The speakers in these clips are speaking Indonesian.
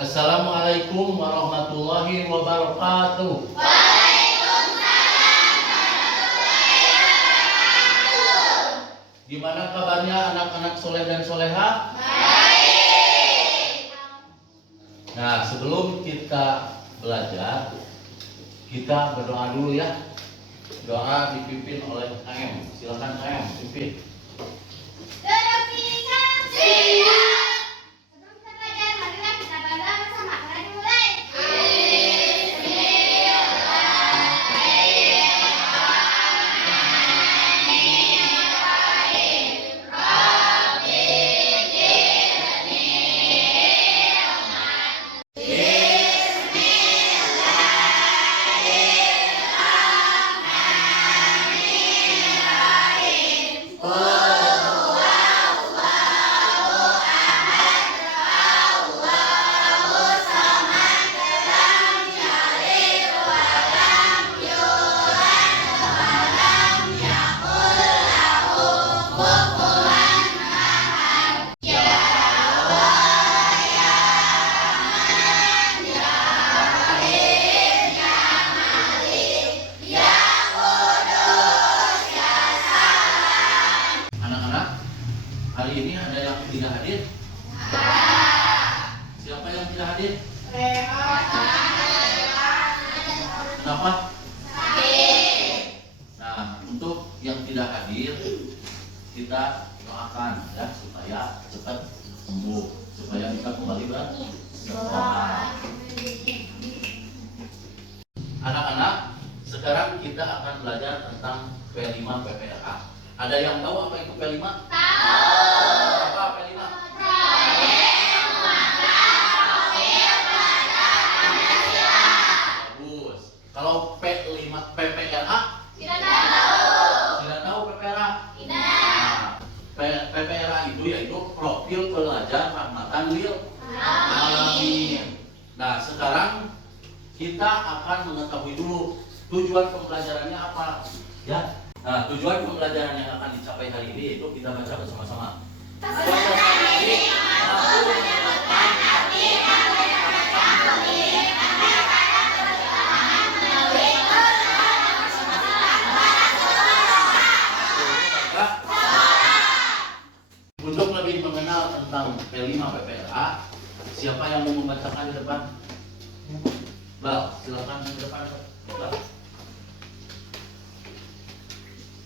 Assalamualaikum warahmatullahi wabarakatuh. Gimana kabarnya anak-anak soleh dan soleha? Nah, sebelum kita belajar, kita berdoa dulu ya. Doa dipimpin oleh AM. Silakan AM pimpin. Hari ini ada yang tidak hadir? Siapa yang tidak hadir? Kenapa? Nah, untuk yang tidak hadir, kita doakan ya supaya cepat sembuh, supaya kita kembali bersekolah. Anak-anak, sekarang kita akan belajar tentang P5 PPRA. Ada yang tahu apa itu P5? Apa P5? Bagus. Kalau P5 PPRA? Tidak tahu PPRA? Nah, PPRA itu yaitu Profil Pelajar Rahmatan Lil Alamin. Nah, sekarang kita akan mengetahui dulu tujuan pembelajarannya apa, ya. Nah, tujuan pembelajaran yang akan dicapai hari ini yaitu kita baca bersama-sama. Untuk lebih mengenal tentang P5 PPRA, siapa yang mau membacakan di depan? Bal, silakan di depan. Bal.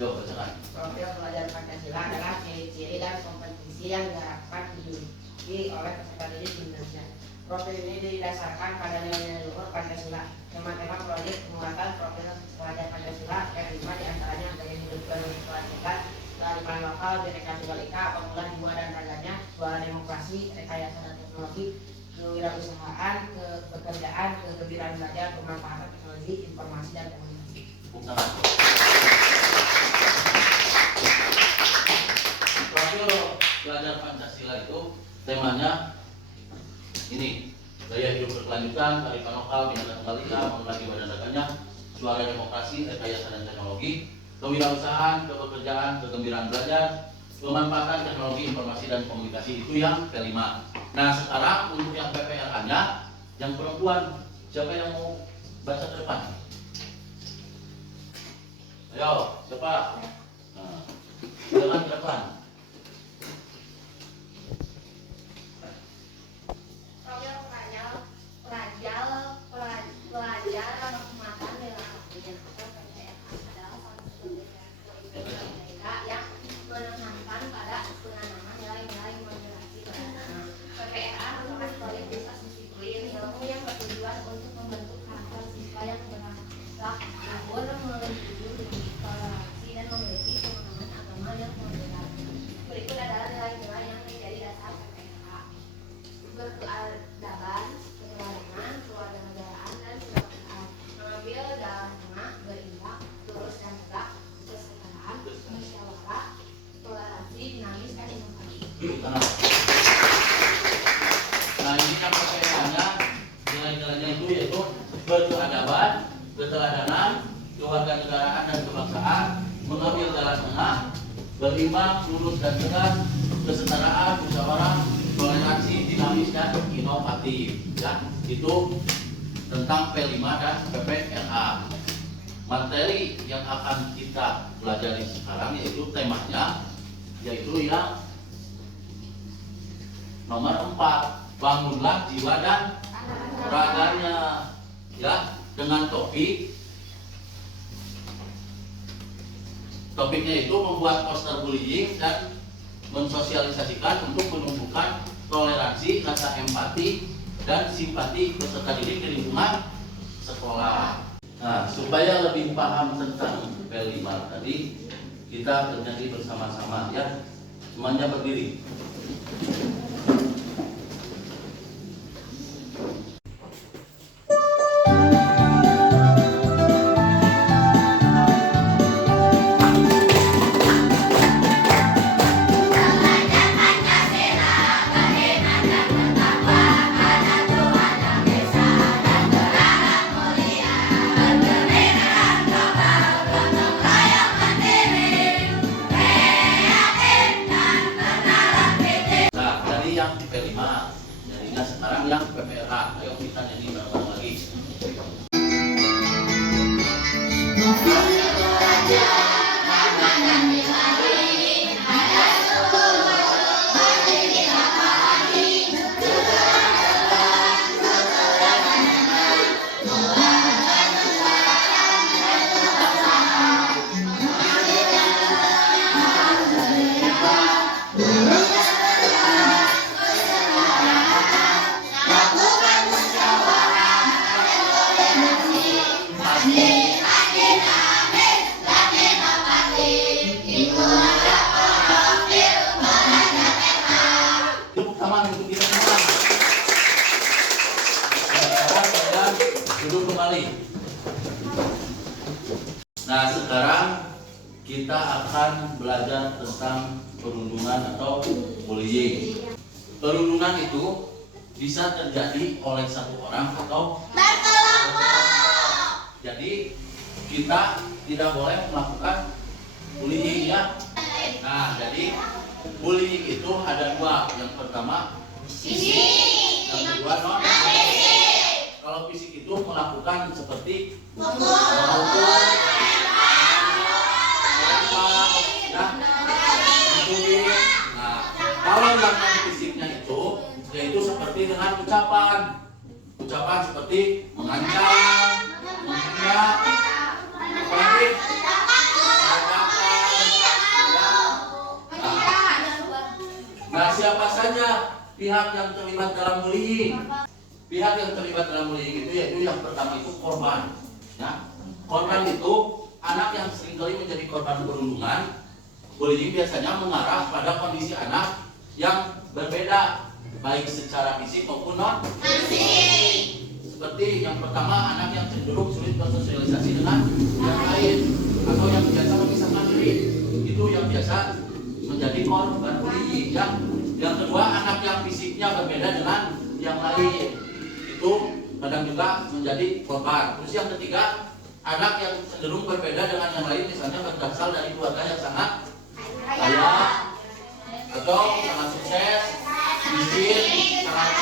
Yo, bacakan. Profil pelajar Pancasila adalah ciri-ciri dan kompetensi yang dapat dimiliki oleh peserta didik di Indonesia. Profil ini didasarkan pada nilai-nilai luhur Pancasila. Tema-tema proyek pembuatan profil pelajar Pancasila P5 diantaranya gaya hidup berkelanjutan, kearifan lokal, Bhinneka Tunggal Ika, pemulihan jiwa dan raganya, suara demokrasi, rekayasa dan teknologi, kewirausahaan, kepekerjaan, kegembiraan belajar, pemanfaatan teknologi, informasi dan komunikasi. Profil pelajar Pancasila itu temanya ini: gaya hidup berkelanjutan, kearifan lokal, Bhinneka Tunggal Ika, pemulihan jiwa dan raganya, suara demokrasi, rekayasa dan teknologi, kewirausahaan, kepekerjaan, kegembiraan belajar, pemanfaatan teknologi, informasi dan komunikasi. Itu yang P5. Nah, sekarang untuk yang PPRA-nya, yang perempuan, siapa yang mau baca ke depan? Ayo, siapa? Nah, silakan ke depan. Berkeadaban, ketelatenan, kewarganegaraan, dan kebangsaan, mengambil dalam tengah, berimbang, lurus dan tegak, kesetaraan, musyawarah, toleransi, dinamis, dan inovasi. Nah, ini yang PPRA-nya nilai-nilainya itu yaitu berkeadaban, keteladanan, kewarganegaraan dan kebangsaan, mengambil jalan tengah, berimbang, lurus dan tegak, kesetaraan, musyawarah, toleransi, dinamis dan inovatif. ya, itu tentang P5 dan PPRA. Materi yang akan kita pelajari sekarang yaitu temanya yaitu yang nomor 4, bangunlah jiwa dan raganya, ya, dengan topiknya itu membuat poster bullying dan mensosialisasikan untuk menumbuhkan toleransi, rasa empati dan simpati peserta didik di lingkungan sekolah. Nah, supaya lebih paham tentang P5 tadi, kita terjadi bersama-sama, ya. Semuanya berdiri. Yang P5, jadinya sekarang yang PPRA. Ayo kita nyanyi bareng lagi. Duduk kembali. Nah, sekarang kita akan belajar tentang perundungan atau bullying. Perundungan itu bisa terjadi oleh satu orang atau berkelompok. Jadi kita tidak boleh melakukan bullying, ya. Nah, jadi bullying itu ada dua. Yang pertama fisik, yang kedua non fisik. Kalau fisik itu melakukan seperti memukul, nah, kalau yang non fisiknya itu yaitu seperti dengan ucapan seperti mengancam, menghina, apalagi nah, siapa saja pihak yang terlibat dalam bullying? Pihak yang terlibat dalam bullying itu yaitu yang pertama itu korban. Ya. Korban itu anak yang seringkali menjadi korban perundungan. Bullying biasanya mengarah pada kondisi anak yang berbeda, baik secara fisik maupun non fisik. Seperti yang pertama, anak yang cenderung sulit bersosialisasi dengan yang lain atau yang biasa memisahkan diri. Itu yang biasa menjadi korban bullying. Yang kedua, anak yang fisiknya berbeda dengan yang lain. Itu kadang juga menjadi korban. Terus yang ketiga, anak yang cenderung berbeda dengan yang lain, misalnya berasal dari keluarga yang sangat kaya atau sangat sukses, miskin, sangat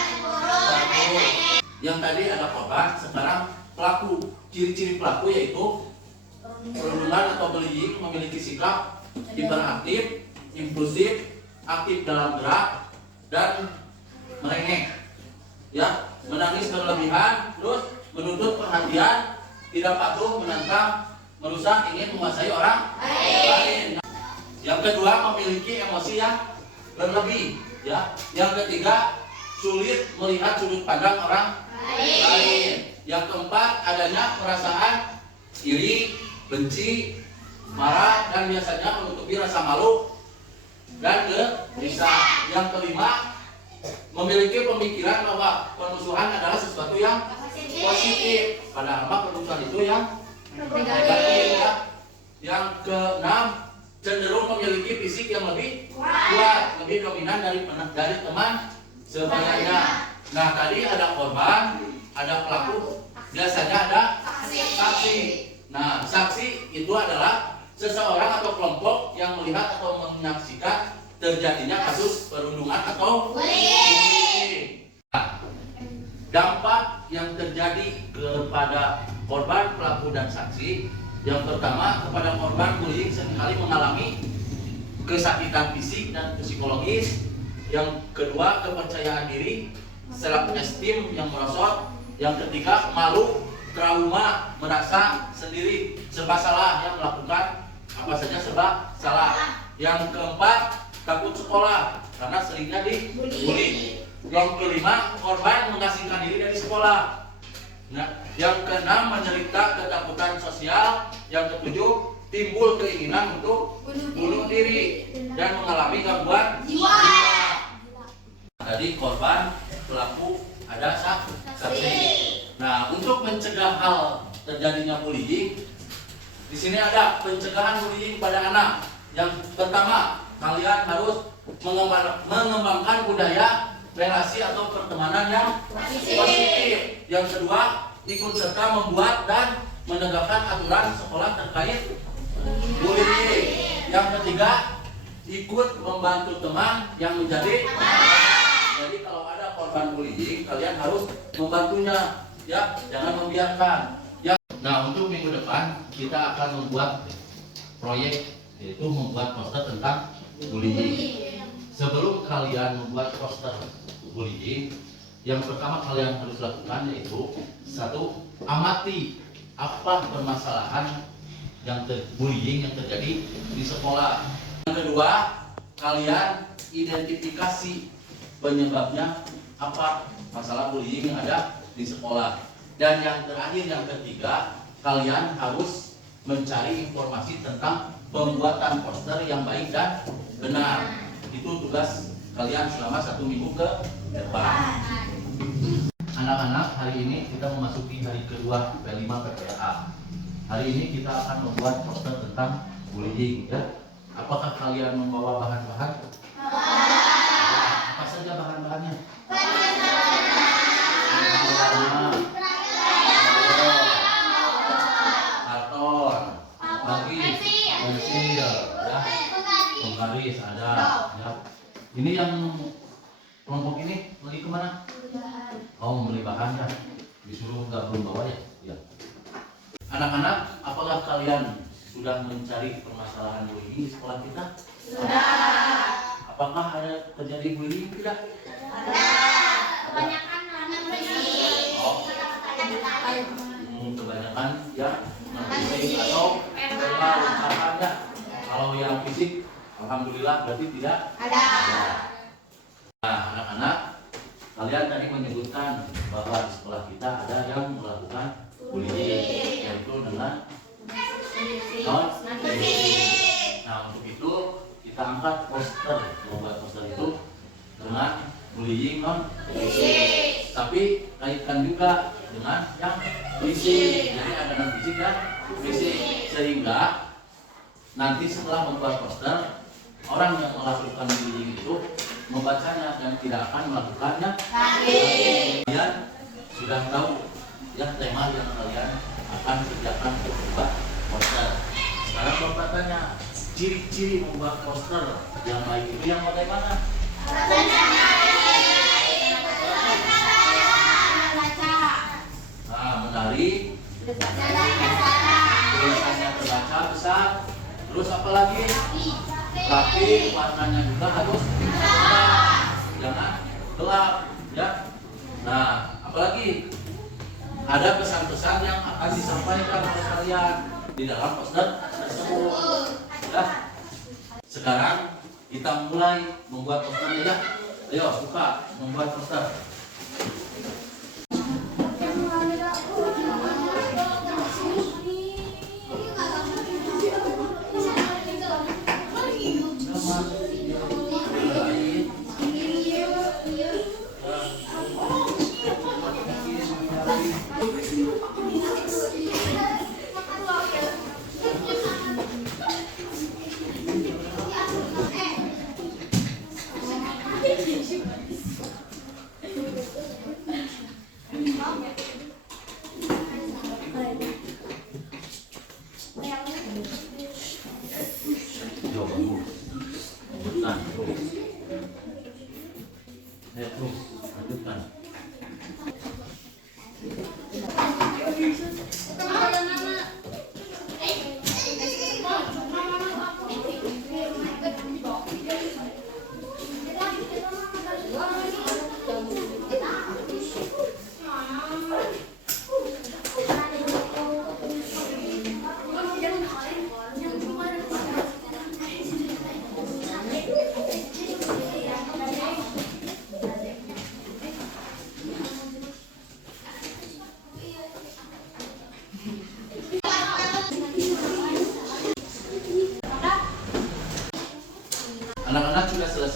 bagus. Yang tadi ada korban, sekarang pelaku. Ciri-ciri pelaku yaitu perundungan atau bullying memiliki sikap hiperaktif, impulsif, aktif dalam gerak, dan merengek. Ya, menangis berlebihan, terus menuntut perhatian, tidak patuh, menantang, merusak, ingin menguasai orang lain. Yang kedua, memiliki emosi yang berlebih. Ya, yang ketiga, sulit melihat sudut pandang orang lain. Yang keempat, adanya perasaan iri, benci, marah, dan biasanya menutupi rasa malu dan gelisah. Yang kelima, memiliki pemikiran bahwa permusuhan adalah sesuatu yang positif, padahal permusuhan itu yang negatif. Ya. Yang keenam, cenderung memiliki fisik yang lebih kuat, lebih dominan dari teman sebenarnya. Nah, tadi ada korban, ada pelaku, biasanya ada saksi. Nah, saksi itu adalah seseorang atau kelompok yang melihat atau menyaksikan terjadinya kasus perundungan atau bullying. dampak yang terjadi kepada korban, pelaku, dan saksi. Yang pertama, kepada korban bullying seringkali mengalami kesakitan fisik dan psikologis. Yang kedua, kepercayaan diri, self esteem yang merosot. Yang ketiga, malu, trauma, merasa sendiri, serba salah, yang melakukan apa saja serba salah. Yang keempat, takut sekolah karena seringnya dibully. Yang kelima, korban mengasingkan diri dari sekolah. Nah, yang keenam, menderita ketakutan sosial. Yang ketujuh, timbul keinginan untuk bunuh diri dan mengalami gangguan jiwa. Tadi korban, pelaku, ada saksi. Nah, untuk mencegah hal terjadinya bullying, di sini ada pencegahan bullying pada anak. Yang pertama, kalian harus mengembangkan budaya relasi atau pertemanan yang positif. Yang kedua, ikut serta membuat dan menegakkan aturan sekolah terkait bullying. Yang ketiga, ikut membantu teman yang menjadi jadi kalau ada korban bullying, kalian harus membantunya, ya, jangan membiarkan. Nah, untuk minggu depan kita akan membuat proyek, yaitu membuat poster tentang bullying. Sebelum kalian membuat poster bullying, yang pertama kalian harus lakukan yaitu satu, amati apa permasalahan bullying yang terjadi di sekolah. Yang kedua, kalian identifikasi penyebabnya apa masalah bullying yang ada di sekolah. Dan yang terakhir, yang ketiga, kalian harus mencari informasi tentang pembuatan poster yang baik dan benar. Itu tugas kalian selama 1 minggu ke depan. Anak-anak, hari ini kita memasuki hari kedua P5 PPA. Hari ini kita akan membuat poster tentang bullying, ya. Apakah kalian membawa bahan-bahan? Apa saja bahan-bahannya? Karton, pensil, ya. Penggaris ada, ya. Ini yang kelompok ini lagi kemana? Oh, membeli bahan, ya. Disuruh nggak belum bawa, ya? Ya. Anak-anak, apakah kalian sudah mencari permasalahan bullying di sekolah kita? Sudah. Apakah ada terjadi bullying tidak? Ada. Kebanyakan anak bullying. Oh. Kebanyakan ya bullying atau verbal ucapannya. Kalau yang fisik, alhamdulillah berarti tidak ada. Nah, anak-anak, kalian tadi menyebutkan bahwa di sekolah kita ada yang melakukan bullying, yaitu dengan Nah, untuk itu kita angkat poster, membuat poster itu dengan bullying non fisik. Tapi kaitkan juga dengan yang fisik. Jadi ada non fisik dan fisik, sehingga nanti setelah membuat poster, orang yang melakukan bullying itu membacanya dan tidak akan melakukannya. Kalian sudah tahu ya tema yang kalian akan kerjakan untuk membuat poster. Sekarang Bapak tanya, ciri-ciri membuat poster yang baik itu yang bagaimana? Nah, menarik, tulisannya terbaca besar, terus apa lagi? Rapi, warnanya juga harus gelap, jangan gelap, ya. Nah, apalagi ada pesan-pesan yang akan disampaikan oleh kalian di dalam poster tersebut. Ya. Sekarang kita mulai membuat posternya, ya. Ayo buka membuat poster. Terus lanjutkan.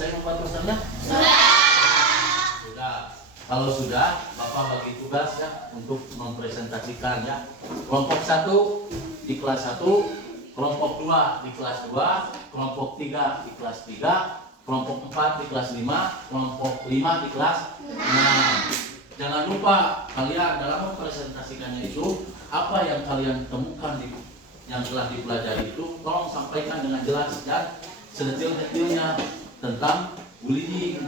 selesai membuat posternya? Sudah. Kalau sudah, Bapak bagi tugas ya untuk mempresentasikan ya. Kelompok 1 di kelas 1, kelompok 2 di kelas 2, kelompok 3 di kelas 3, kelompok 4 di kelas 5, kelompok 5 di kelas 6. Jangan lupa kalian dalam mempresentasikannya itu apa yang kalian temukan di yang telah dipelajari itu tolong sampaikan dengan jelas dan sedetil-detilnya tentang bullying.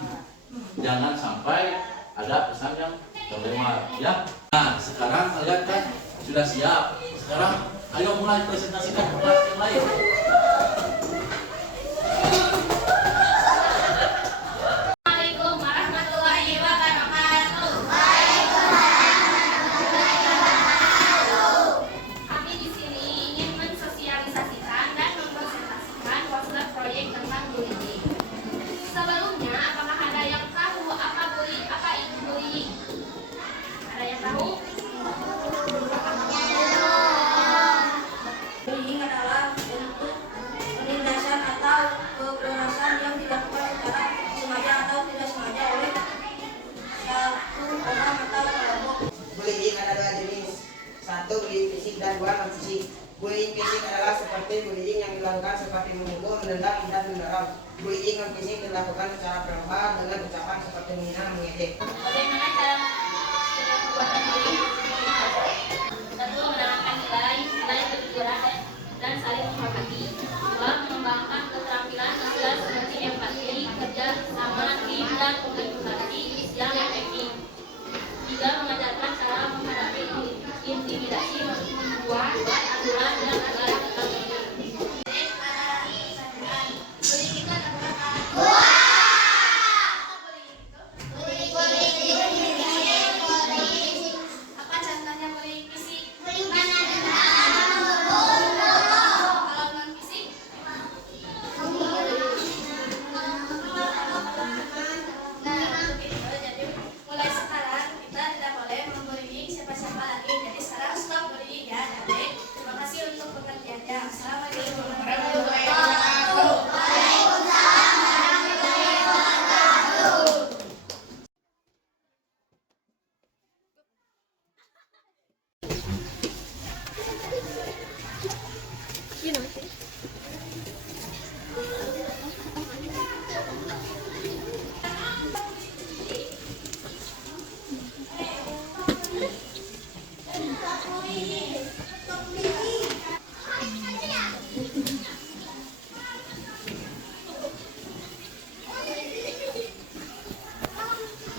Jangan sampai ada pesan yang terlewat ya. Nah, sekarang kalian kan sudah siap. Sekarang ayo mulai presentasikan ke kelas yang lain. Assalamualaikum warahmatullahi wabarakatuh. Kami di sini ingin mensosialisasikan dan mempresentasikan poster proyek tentang bullying. Sebelumnya, apakah ada yang tahu apa itu bullying? Ada yang tahu? Bullying adalah bentuk penindasan atau kekerasan yang dilakukan secara sengaja atau tidak sengaja oleh satu orang atau kelompok. Bullying ada dua jenis, satu bullying fisik dan dua non fisik. Bullying fisik adalah seperti bullying yang dilakukan seperti memukul, menendang, dan mendorong. Bullying non fisik dilakukan secara perlahan dengan ucapan seperti menghina, mengejek. Bagaimana cara perbuatan bullying? Satu, menanamkan nilai kejujuran dan saling menghormati. Dua, mengembangkan keterampilan sosial seperti empati, kerja sama, tim, dan komunikasi yang efektif. Tiga, mengajarkan cara menghadapi intimidasi, membuat aturan dan aturan tentang bullying. Bullying itu adalah apa contohnya bullying fisik? Kalau non fisik? Jadi mulai sekarang kita tidak boleh membullying siapa-siapa lagi. Jadi sekarang stop bullying ya. Jadi terima kasih untuk pengertiannya. Assalamualaikum warahmatullahi wabarakatuh.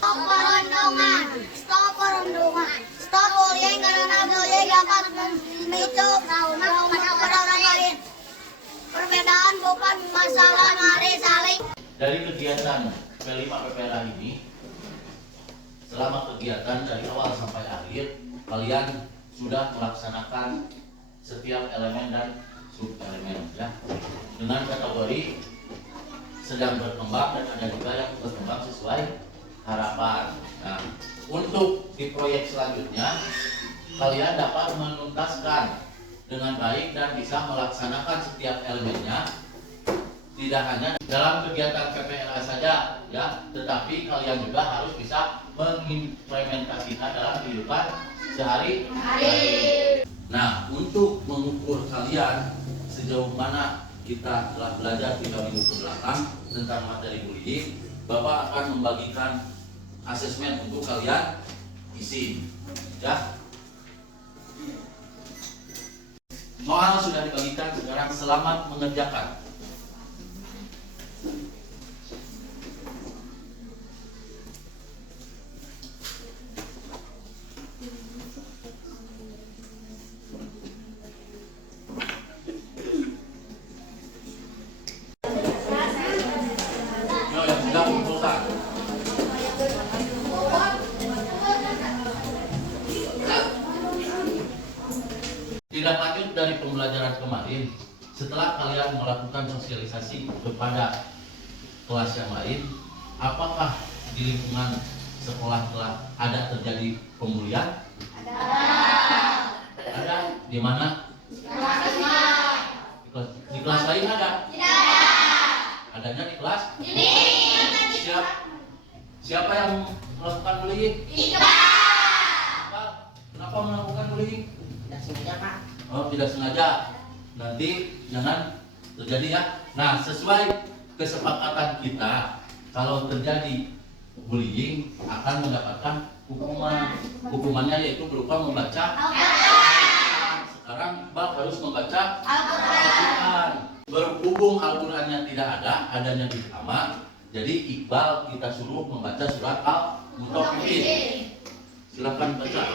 Stop perundungan, stop perundungan, stop bullying karena bullying dapat memicu trauma pada orang lain. Perbedaan bukan masalah, mari saling. Dari kegiatan P5 PPRA ini, selama kegiatan dari awal sampai akhir, kalian sudah melaksanakan setiap elemen dan sub-elemen ya, dengan kategori sedang berkembang dan ada juga yang berkembang sesuai harapan. Nah, untuk di proyek selanjutnya, kalian dapat menuntaskan dengan baik dan bisa melaksanakan setiap elemennya. Tidak hanya dalam kegiatan PPLA saja ya, tetapi kalian juga harus bisa mengimplementasikan dalam kehidupan sehari-hari. Nah, untuk mengukur kalian sejauh mana kita telah belajar 3 minggu ke belakang tentang materi bullying, Bapak akan membagikan asesmen untuk kalian isi ya. Soal sudah dibagikan, sekarang selamat mengerjakan. Yo, yang sudah kumpulkan. Tidak lanjut dari pembelajaran kemarin, setelah kalian melakukan sosialisasi kepada kelas yang lain, apakah di lingkungan sekolah telah ada terjadi pembulian? Ada. Di mana? Di kelas lain ada? Ada. adanya di kelas ini. Siapa yang melakukan bullying? Iqbal. Kenapa melakukan bullying? Tidak sengaja Pak. Oh, tidak sengaja. Nanti jangan terjadi ya. Nah, sesuai kesepakatan kita, kalau terjadi bullying akan mendapatkan hukuman. Hukumannya yaitu berupa membaca Al-Quran. Sekarang Iqbal harus membaca Al-Quran. Berhubung Al-Qurannya tidak ada, adanya di kamar, jadi Iqbal kita suruh membaca surat Al-Mutaffifin. Silakan baca.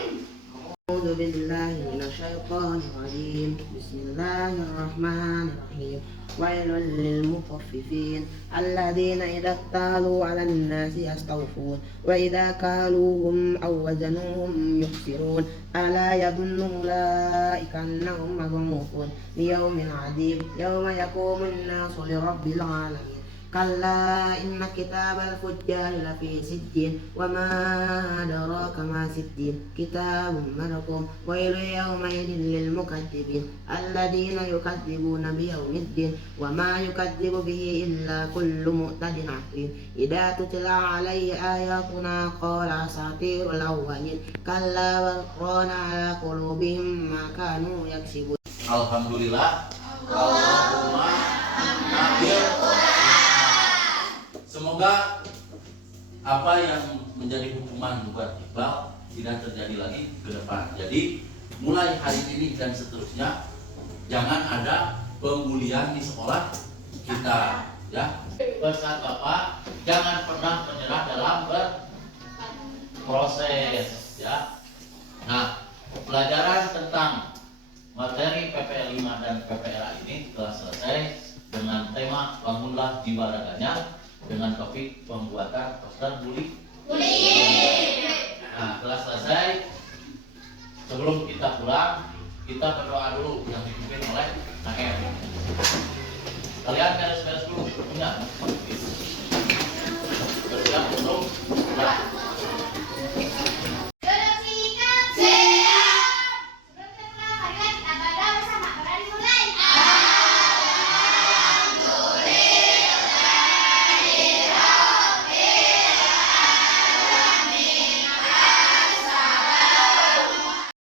أعوذ بالله من الشيطان الرجيم بسم الله الرحمن الرحيم ويل للمطففين الذين إذا اكتالوا على الناس يستوفون وإذا كالوهم أو وزنوهم يخسرون ألا يظن أولئك أنهم مبعوثون ليوم عظيم يوم يقوم الناس لرب العالمين كلا إن كتاب الفجار لفي سجين وما أدراك ما سجين كتاب مرقوم ويل يومئذ للمكذبين الذين يكذبون بيوم الدين وما يكذب به إلا كل معتد عظيم إذا تتلى عليه آياتنا قال أساطير الأولين كلا بل ران على قلوبهم ما كانوا يكسبون. Alhamdulillah. Allahumma nabil. Semoga apa yang menjadi hukuman buat Iqbal tidak terjadi lagi ke depan. Jadi mulai hari ini dan seterusnya jangan ada pembulian di sekolah kita, ya. Pesan Bapak, jangan pernah menyerah dalam berproses, ya. Nah, pelajaran tentang materi PPL 5 dan PPLA ini telah selesai dengan tema bangunlah jiwa raganya dengan topik pembuatan poster bullying. Nah, telah selesai. Sebelum kita pulang, kita berdoa dulu yang dipimpin oleh Naem. Kalian beres-beres dulu, punya.